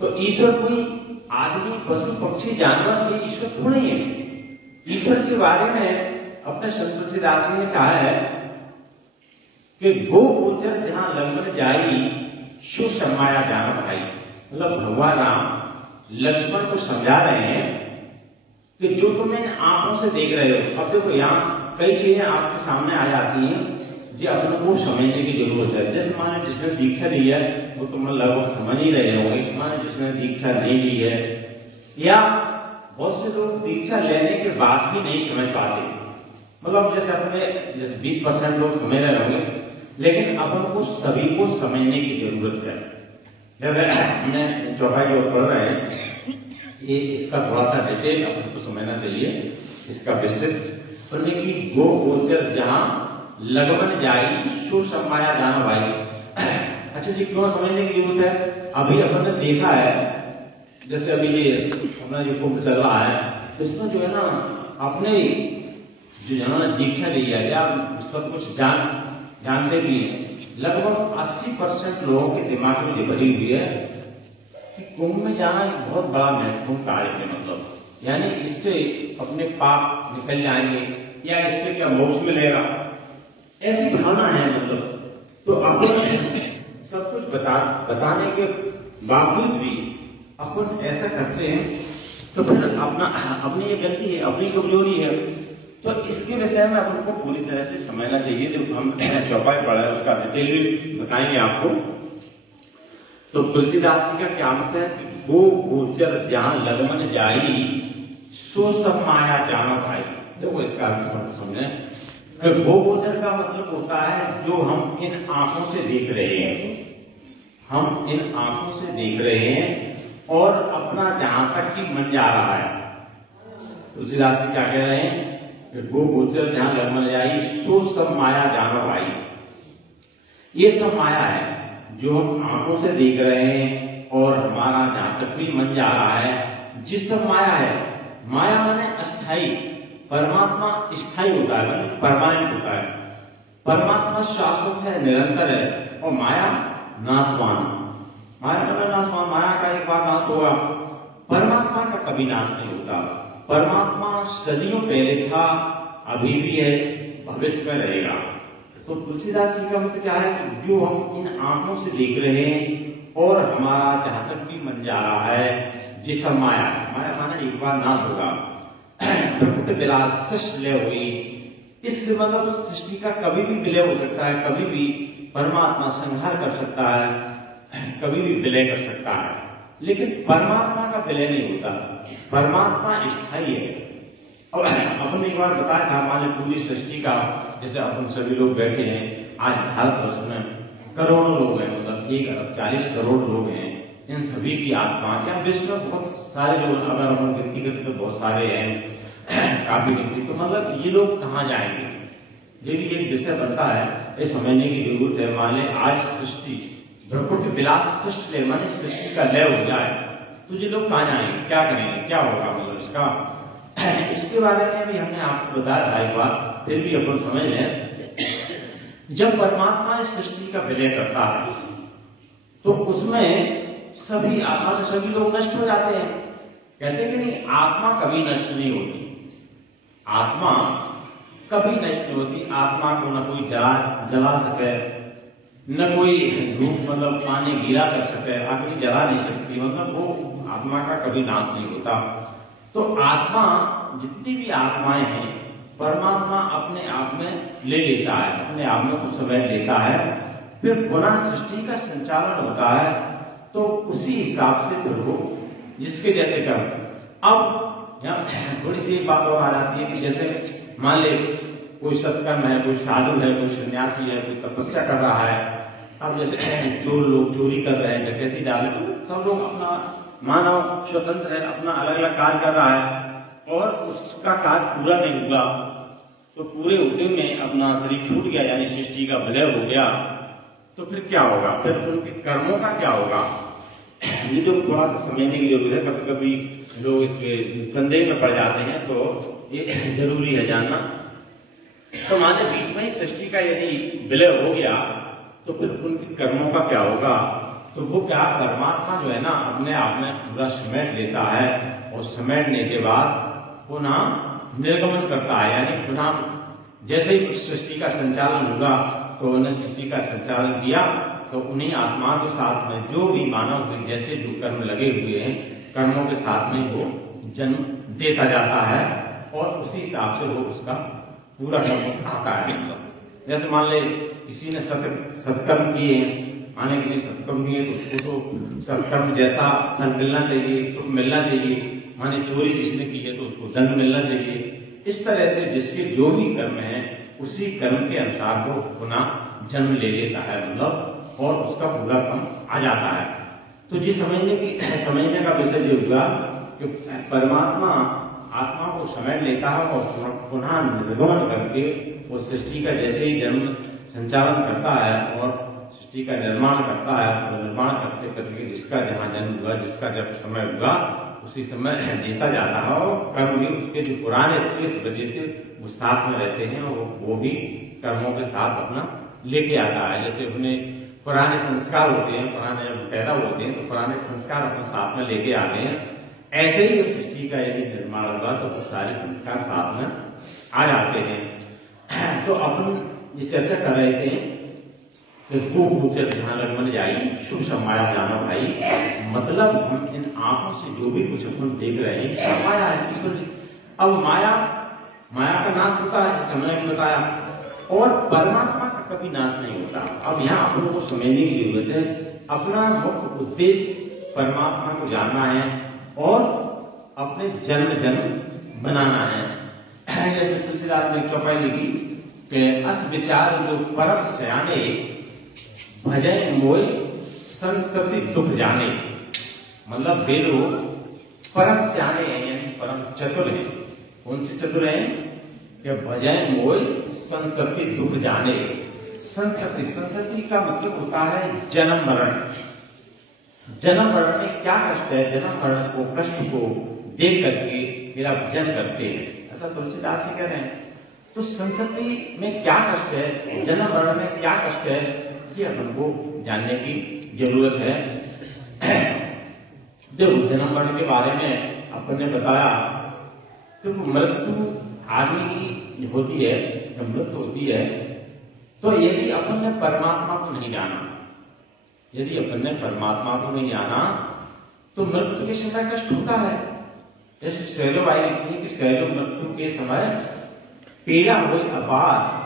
तो ईश्वर कोई आदमी पशु पक्षी जानवर, ये ईश्वर थोड़ी है। ईश्वर के बारे में अपने संत तुलसीदास जी ने कहा है कि गो गोचर जहां लगन जाई सो समाया जान भाई। मतलब भगवान राम लक्ष्मण को समझा रहे हैं कि जो तुम इन आंखों से देख रहे हो, अब देखो यहाँ कई चीजें आपके सामने आ जाती हैं जो अपन को समझने की जरूरत है। जैसे माने जिसने दीक्षा ली है वो तुम लगभग समझ ही रहे होंगे, माने जिसने दीक्षा नहीं ली है, या बहुत से लोग दीक्षा लेने के बाद भी नहीं समझ पाते। मतलब जैसे अपने 20% लोग समझ रहे होंगे, लेकिन अपन को सभी को समझने की जरूरत है। जैसे हमने चौपाई जो पढ़ रहे हैं, ये इसका थोड़ा सा डिटेल अपन को समझना चाहिए, इसका विस्तृत पढ़ने की। गो गोचर जहां लगन जाई सो समाया जान भाई। अच्छा जी, क्यों समझने की जरूरत है? अभी अपन ने देखा है, जैसे अभी ये अपना जो कुंभ चल रहा है, इसमें जो है ना अपने जो जिन्होंने दीक्षा ली है या सब कुछ जानते भी हैं, लगभग 80% लोगों के दिमाग में ये भरी हुई है कि कुंभ में जाना एक बहुत बड़ा महत्वपूर्ण कार्य है। मतलब यानी इससे अपने पाप निकल जाएंगे या इससे क्या मोक्ष मिलेगा, ऐसी भावना है। मतलब तो अपन सब कुछ बताने के बावजूद भी अपन ऐसा करते हैं, तो फिर अपनी ये गलती है, अपनी कमजोरी है। तो इसके विषय में अपन को पूरी तरह से समझना चाहिए। जो हम चौपाई पढ़ा है उसका डिटेल भी बताएंगे आपको। तो तुलसीदास जी का क्या मत है कि गो गोचर जहां लगन जाई सो सब माया जाना भाई। देखो इसका अर्थ समझे। गो गोचर का मतलब होता है जो हम इन आंखों से देख रहे हैं, हम इन आंखों से देख रहे हैं और अपना जहां तक की मन जा रहा है। तुलसीदास जी क्या कह रहे हैं? गो गोचर जहां लगन जाई सो सब माया जानो भाई। ये सब माया है जो हम आंखों से देख रहे हैं और हमारा जहां तक भी मन जा रहा है, जिस सब माया है। माया माने अस्थाई, परमात्मा स्थायी होता है, मतलब परमानेंट होता है। परमात्मा शाश्वत है, निरंतर है, और माया नाशवान। माया मतलब नाशवान, माया का एक बार नाश होगा, परमात्मा का कभी नाश नहीं होता। परमात्मा सदियों पहले था, अभी भी है, भविष्य में रहेगा। तो तुलसीदास जी का मतलब क्या है कि जो हम इन आंखों से देख रहे हैं और हमारा जहां तक भी मन जा रहा है, जिस माया, माया माना एक बार नाश होगा। प्रकृति विलास सृष्टि लय हुई, इससे मतलब सृष्टि का कभी भी विलय हो सकता है, कभी भी परमात्मा संहार कर सकता है, कभी भी विलय कर सकता है, लेकिन परमात्मा का विलय नहीं होता। परमात्मा स्थायी है। और अपन एक बार बताया था, हमारे पूरी सृष्टि का, जैसे अपन सभी लोग बैठे हैं आज भारतवर्ष में करोड़ों लोग हैं, मतलब 1 अरब 40 करोड़ लोग हैं। इन सभी की आत्मा क्या विश्व में बहुत सारे लोग, अगर अपन गिनती करते तो बहुत सारे हैं, काफी गिनती। तो मतलब ये लोग कहाँ जाएंगे, ये भी एक विषय बनता है, ये समझने की जरूरत है। मान ले आज सृष्टि प्रकृति विलास सृष्टि ले, माने सृष्टि का लय हो जाए, तो ये लोग कहाँ जाएंगे, क्या करेंगे, क्या होगा, मतलब इसका इसके बारे में भी हमने आपको बताया था एक बार, फिर भी अपन समझ लें। जब परमात्मा इस सृष्टि का विलय करता है तो उसमें सभी आत्मा, सभी लोग नष्ट हो जाते हैं। कहते हैं कि नहीं, आत्मा कभी नष्ट नहीं होती, आत्मा कभी नष्ट नहीं होती। आत्मा को न कोई जला सके, न कोई धूप मतलब पानी गीला कर सके, अग्नि जला नहीं सकती, मतलब वो आत्मा का कभी नाश नहीं होता। तो आत्मा, जितनी भी आत्माएं हैं, परमात्मा अपने आप में ले लेता है, अपने आप में कुछ समय लेता है, फिर पुनः सृष्टि का संचालन होता है। तो उसी हिसाब से फिर वो जिसके जैसे कर। अब यहाँ थोड़ी सी बात और आ जाती है कि जैसे मान ले कोई सत्कर्म है, कोई साधु है, कोई सन्यासी है, कोई तपस्या कर रहा है। अब जैसे चोर लोग चोरी कर रहे हैं, डकैती डाल रहे हैं, सब लोग अपना मानव स्वतंत्र है, अपना अलग अलग कार्य कर रहा है और उसका कार्य पूरा नहीं हुआ, तो पूरे होते में अपना शरीर छूट गया, यानी सृष्टि का विलय हो गया, तो फिर क्या होगा, फिर उनके कर्मों का क्या होगा, ये जो थोड़ा सा समझने की जरूरत है। कभी कभी लोग इसके संदेह में पड़ जाते हैं, तो ये जरूरी है जानना। तो माने बीच में ही सृष्टि का यदि विलय हो गया तो फिर उनके कर्मों का क्या होगा, तो वो क्या परमात्मा जो है ना अपने आप में पूरा समेट लेता है और समेटने के बाद पुनः निर्गमन करता है, यानी पुनः जैसे ही सृष्टि का संचालन होगा तो उन्होंने सृष्टि का संचालन किया तो उन्हीं आत्मा के साथ में जो भी मानव जैसे जो कर्म लगे हुए हैं कर्मों के साथ में वो जन्म देता जाता है और उसी हिसाब से वो उसका पूरा कर्म आता है। जैसे मान ले किसी ने सत्कर्म किए, आने के लिए सत्कर्म किए तो उसको तो सत्कर्म जैसा फल मिलना चाहिए, सुख मिलना चाहिए। माने चोरी किसी ने की है तो उसको दंड मिलना चाहिए। इस तरह से जिसके जो भी कर्म है उसी कर्म के अनुसार वो पुनः जन्म ले लेता है मतलब और उसका पूरा कर्म आ जाता है। तो जी समझने का विषय जो हुआ कि परमात्मा आत्मा को समेट लेता है और पुनः निर्गमन करके वो सृष्टि का जैसे ही जन्म संचालन करता है और सृष्टि का निर्माण करता है और निर्माण करते करके जिसका जहाँ जन्म हुआ जिसका जब समय हुआ उसी समय देता जाता है और कर्म भी उसके जो पुराने शेष बचे थे वो साथ में रहते हैं और वो भी कर्मों के साथ अपना लेके आता है। जैसे अपने पुराने संस्कार होते हैं, पुराने जब पैदा होते हैं तो पुराने संस्कार अपने साथ में लेके आते हैं। ऐसे ही जब सृष्टि का यदि निर्माण होगा तो वो सारे संस्कार साथ में आ जाते हैं। तो अपन ये चर्चा कर रहे थे गो गोचर ध्यान रखने जाई शुभ समाया जाना भाई, मतलब हम इन आंखों से जो भी कुछ अपन देख रहे हैं माया है ईश्वर। अब माया का नाश होता है, समय में बताया, और परमात्मा का कभी नाश नहीं होता। अब यहाँ अपन को समझने की जरूरत है, अपना मुख्य उद्देश्य परमात्मा को जानना है और अपने जन्म बनाना है। जैसे तुलसीदास ने चौपाई लिखी कि अस विचार जो परम सयाने भजन मोय संस्कृति दुख जाने, मतलब वे लोग परम सयाने हैं यानी परम चतुर हैं। कौन से चतुर हैं? कि भजन मोय संस्कृति दुख जाने। संस्कृति का मतलब होता है जन्म मरण। जन्म मरण में क्या कष्ट है, जन्म मरण को कष्ट को देख करके मेरा भजन करते हैं, ऐसा तुलसीदास जी कह रहे हैं। तो संस्कृति में क्या कष्ट है, जन्म मरण में क्या कष्ट है, ये अपन को जानने की जरूरत है। देखो जन्म मरण के बारे में अपन ने बताया तो मृत्यु आदमी की होती है, जब मृत्यु होती है तो यदि अपन ने परमात्मा को नहीं जाना, यदि अपन ने परमात्मा को नहीं जाना तो मृत्यु के समय कष्ट होता है। जैसे शैलोबाई लिखती है कि शैलो मृत्यु के समय पीड़ा हुई अपार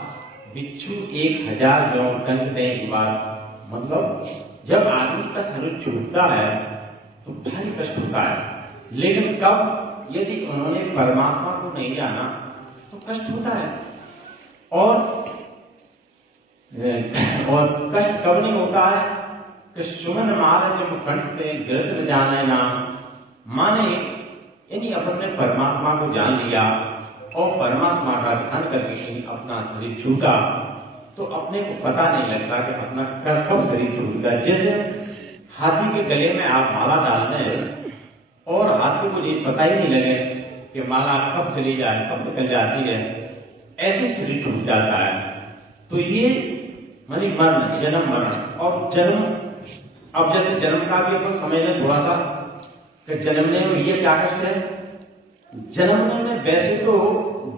बिच्छू 1000 जो डंक दें एक बार, मतलब जब आदमी का शरीर छूटता है तो भारी कष्ट होता है। लेकिन कब यदि उन्होंने परमात्मा को नहीं जाना तो कष्ट होता है। और कष्ट कब नहीं होता है कि सुमन मार्ग में कंठ से गिरत न जाने ना, माने यानी अपन ने परमात्मा को जान लिया और परमात्मा का ध्यान करके अपना शरीर छूटा तो अपने को पता नहीं लगता कि अपना कब शरीर छूटता। जैसे हाथी के गले में आप माला डाल रहे हैं और हाथी को ये पता ही नहीं लगे कि माला कब चली जाए, कब निकल जाती है, ऐसे शरीर छूट जाता है। तो ये मानी मरण, जन्म मरण। और जन्म, अब जैसे जन्म का भी अपन समझ लें थोड़ा सा कि जन्मने में ये क्या कष्ट है। जन्मने में वैसे तो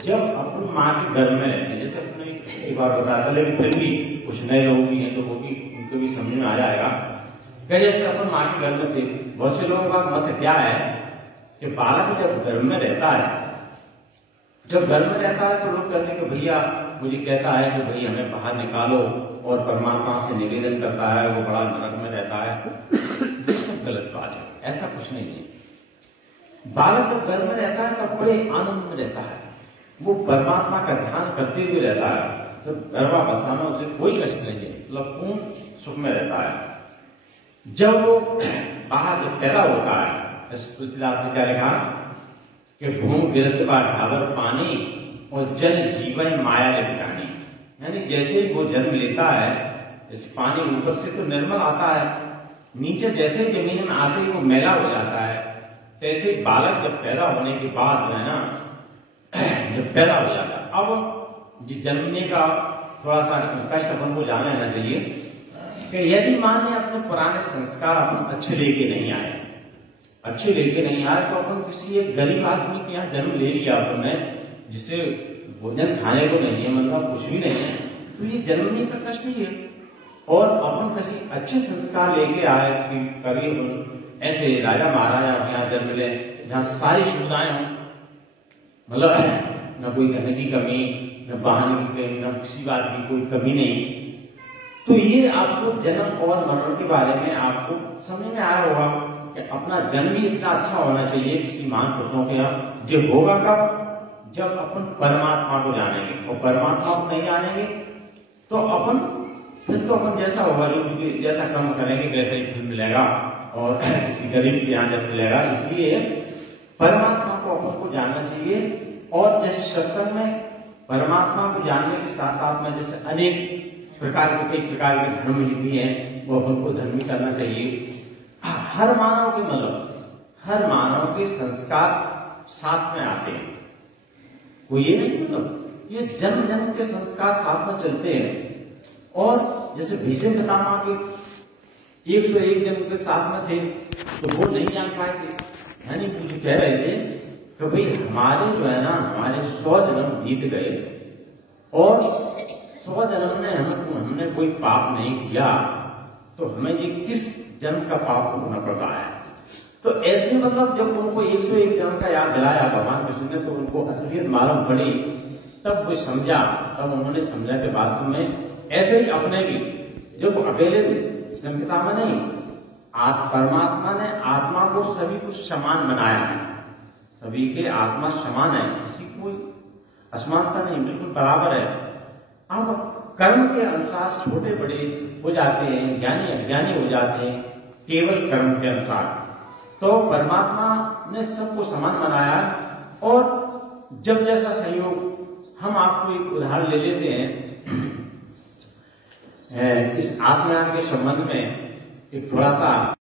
जब अपन माँ के गर्भ में रहते हैं, जैसे अपने एक बार बताया था, लेकिन फिर भी कुछ नए लोग भी हैं तो वो भी उनको भी समझ में आ जाएगा। जैसे अपन माँ के गर्भ में थे, बहुत से लोगों का मत क्या है कि बालक जब गर्भ में रहता है, जब गर्भ में रहता है तो लोग कहते हैं कि भैया मुझे कहता है कि भाई हमें बाहर निकालो, और परमात्मा से निवेदन करता है, वो बड़ा नरक में रहता है। ये सब गलत बात है, ऐसा कुछ नहीं है। बालक जब गर्भ में रहता है तब बड़े आनंद में रहता है, वो परमात्मा का ध्यान करते हुए रहता है। तो गर्भावस्था में उसे कोई कष्ट नहीं है, मतलब पूर्ण सुख में रहता है। जब वो बाहर जब पैदा होता है, तुलसीदास ने क्या लिखा कि भूमि गिरत बा ढाबर पानी और जन जीवन माया ले बिठानी, यानी जैसे ही वो जन्म लेता है, जैसे पानी ऊपर से तो निर्मल आता है, नीचे जैसे ही जमीन में आते ही वो मैला हो जाता है। ऐसे बालक जब पैदा होने के बाद में ना, जब पैदा हो जाता है, अब जन्मने का थोड़ा सा कष्ट अपन को जान लेना चाहिए कि यदि मान लें अपने पुराने संस्कार अपन अच्छे लेके नहीं आए तो अपन किसी एक गरीब आदमी के यहाँ जन्म ले लिया अपन ने, जिसे भोजन खाने को नहीं है, मतलब कुछ भी नहीं है, तो ये जन्मने का कष्ट ही है। और अपन किसी अच्छे संस्कार लेके आए कि कभी ऐसे राजा महाराजा के यहाँ जन्म ले जहाँ सारी सुविधाएं हों, मतलब न कोई धन की कमी, न वाहन की कमी, न किसी बात की कोई कमी नहीं। तो ये आपको जन्म और मरण के बारे में आपको समझ में आया होगा कि अपना जन्म भी इतना अच्छा होना चाहिए किसी महान पुरुषों के यहाँ। जो होगा कब? जब अपन परमात्मा को जानेंगे, और परमात्मा को नहीं जानेंगे तो अपन फिर तो अपन जैसा होगा, जो जैसा कर्म करेंगे वैसा ही फल मिलेगा, और किसी गरीब के यहाँ जब मिलेगा। इसलिए परमात्मा को अपन को जानना चाहिए। और जैसे सत्संग में परमात्मा को जानने के साथ साथ में जैसे अनेक प्रकार के कई प्रकार के धर्म भी हैं, वो अपन को धर्म भी करना चाहिए। हर मानव के हर मानव के संस्कार साथ में आते हैं, वो ये नहीं, मतलब ये जन्म जन्म के संस्कार साथ में चलते हैं। और जैसे भीष्म पितामह के 101 जन्म के साथ में थे, तो वो नहीं जान पाए थे, यानी जो कह रहे थे कि भाई हमारे जो है ना, हमारे 100 जन्म बीत गए और 100 जन्म में हमने कोई पाप नहीं किया, तो हमें ये किस जन्म का पाप भोगना पड़ रहा है। तो ऐसे मतलब जब उनको 101 जन्म का याद दिलाया भगवान कृष्ण ने, तो उनको असलियत मालूम पड़ी, तब वो समझा, तब उन्होंने समझा कि वास्तव में ऐसे ही अपने भी जब अकेले संहिता में नहीं, परमात्मा ने आत्मा को सभी को समान बनाया है, सभी के आत्मा समान है, किसी कोई असमानता नहीं, बिल्कुल बराबर है। अब कर्म के अनुसार छोटे बड़े हो जाते हैं, ज्ञानी अज्ञानी हो जाते हैं, केवल कर्म के अनुसार। तो परमात्मा ने सबको समान बनाया। और जब जैसा संयोग, हम आपको एक उदाहरण ले लेते हैं इस आत्मज्ञान के संबंध में, एक थोड़ा सा